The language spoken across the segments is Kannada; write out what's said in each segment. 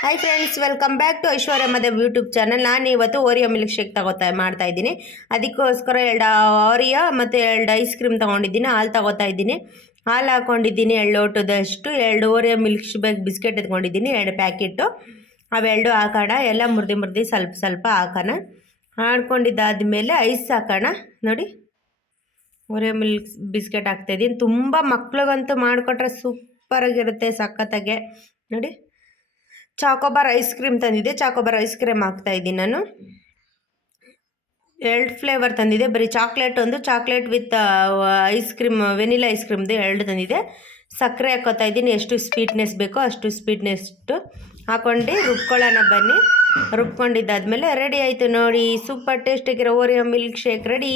Hi friends, welcome back to Aishwarya Madev YouTube channel. ನಾನು ಇವತ್ತು ಓರಿಯೋ ಮಿಲ್ಕ್ ಶೇಕ್ ಮಾಡ್ತಾ ಇದ್ದೀನಿ. ಅದಕ್ಕೋಸ್ಕರ 2 ಓರಿಯೋ ಮತ್ತು 2 ಐಸ್ ಕ್ರೀಮ್ ತೊಗೊಂಡಿದ್ದೀನಿ. ಹಾಲು ತಗೋತಾ ಇದ್ದೀನಿ. ಹಾಲು ಹಾಕ್ಕೊಂಡಿದ್ದೀನಿ 2 ಲೋಟದಷ್ಟು. 2 ಓರಿಯೋ ಮಿಲ್ಕ್ ಶೇಕ್ ಬಿಸ್ಕೆಟ್ ಎತ್ಕೊಂಡಿದ್ದೀನಿ, 2 ಪ್ಯಾಕೆಟು. ಅವೆರಡು ಹಾಕೋಣ. ಎಲ್ಲ ಮುರಿದು ಸ್ವಲ್ಪ ಸ್ವಲ್ಪ ಹಾಕೋಣ. ಹಾಕ್ಕೊಂಡಿದ್ದಾದಮೇಲೆ ಐಸ್ ಹಾಕೋಣ. ನೋಡಿ, ಓರಿಯೋ ಮಿಲ್ಕ್ ಬಿಸ್ಕೆಟ್ ಹಾಕ್ತಾಯಿದ್ದೀನಿ. ತುಂಬ ಮಕ್ಳಿಗಂತೂ ಮಾಡಿಕೊಟ್ರೆ ಸೂಪರಾಗಿರುತ್ತೆ, ಸಖತ್ತಾಗೆ. ನೋಡಿ, ಚಾಕೋಬಾರ್ ಐಸ್ ಕ್ರೀಮ್ ತಂದಿದ್ದೆ. ಚಾಕೋಬಾರ್ ಐಸ್ ಕ್ರೀಮ್ ಹಾಕ್ತಾಯಿದ್ದೀನಿ ನಾನು. 2 ಫ್ಲೇವರ್ ತಂದಿದೆ. ಬರೀ ಚಾಕ್ಲೇಟ್ ಒಂದು, chocolate with ice cream, vanilla ice ಕ್ರೀಮ್ದು 2 ತಂದಿದೆ. ಸಕ್ಕರೆ ಹಾಕೋತಾ ಇದ್ದೀನಿ. ಎಷ್ಟು ಸ್ವೀಟ್ನೆಸ್ ಬೇಕೋ ಅಷ್ಟು ಸ್ವೀಟ್ನೆಸ್ಟು ಹಾಕ್ಕೊಂಡು ರುಬ್ಕೊಳ್ಳೋಣ ಬನ್ನಿ. ರುಬ್ಕೊಂಡಿದ್ದಾದಮೇಲೆ ರೆಡಿ ಆಯಿತು ನೋಡಿ, ಸೂಪರ್ ಟೇಸ್ಟಿಗಿರೋ ಓರಿಯೋ ಮಿಲ್ಕ್ ಶೇಕ್ ರೆಡಿ.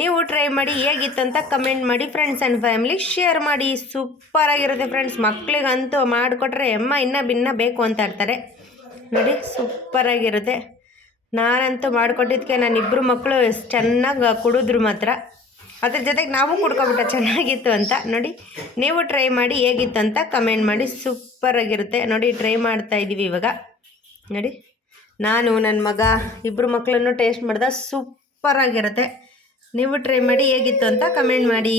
ನೀವು ಟ್ರೈ ಮಾಡಿ, ಹೇಗಿತ್ತಂತ ಕಮೆಂಟ್ ಮಾಡಿ. ಫ್ರೆಂಡ್ಸ್ ಆ್ಯಂಡ್ ಫ್ಯಾಮಿಲಿ ಶೇರ್ ಮಾಡಿ. ಸೂಪರಾಗಿರುತ್ತೆ ಫ್ರೆಂಡ್ಸ್. ಮಕ್ಕಳಿಗಂತೂ ಮಾಡಿಕೊಟ್ರೆ ಇನ್ನೂ ಬೇಕು ಅಂತ ಇರ್ತಾರೆ. ನೋಡಿ, ಸೂಪರಾಗಿರುತ್ತೆ. ನಾನಂತೂ ಮಾಡಿಕೊಟ್ಟಿದ್ದಕ್ಕೆ ನನ್ನ 2 ಮಕ್ಕಳು ಎಷ್ಟು ಚೆನ್ನಾಗಿ ಕುಡಿದ್ರು ಮಾತ್ರ. ಅದ್ರ ಜೊತೆಗೆ ನಾವು ಕುಡ್ಕೊಬಿಟ್ಟ ಚೆನ್ನಾಗಿತ್ತು ಅಂತ. ನೋಡಿ, ನೀವು ಟ್ರೈ ಮಾಡಿ, ಹೇಗಿತ್ತು ಅಂತ ಕಮೆಂಟ್ ಮಾಡಿ. ಸೂಪರಾಗಿರುತ್ತೆ ನೋಡಿ. ಟ್ರೈ ಮಾಡ್ತಾಯಿದ್ದೀವಿ ಇವಾಗ. ನೋಡಿ, ನಾನು ನನ್ನ ಮಗ 2 ಮಕ್ಕಳನ್ನು ಟೇಸ್ಟ್ ಮಾಡಿದ. ಸೂಪರಾಗಿರುತ್ತೆ. ನೀವು ಟ್ರೈ ಮಾಡಿ, ಹೇಗಿತ್ತು ಅಂತ ಕಮೆಂಟ್ ಮಾಡಿ.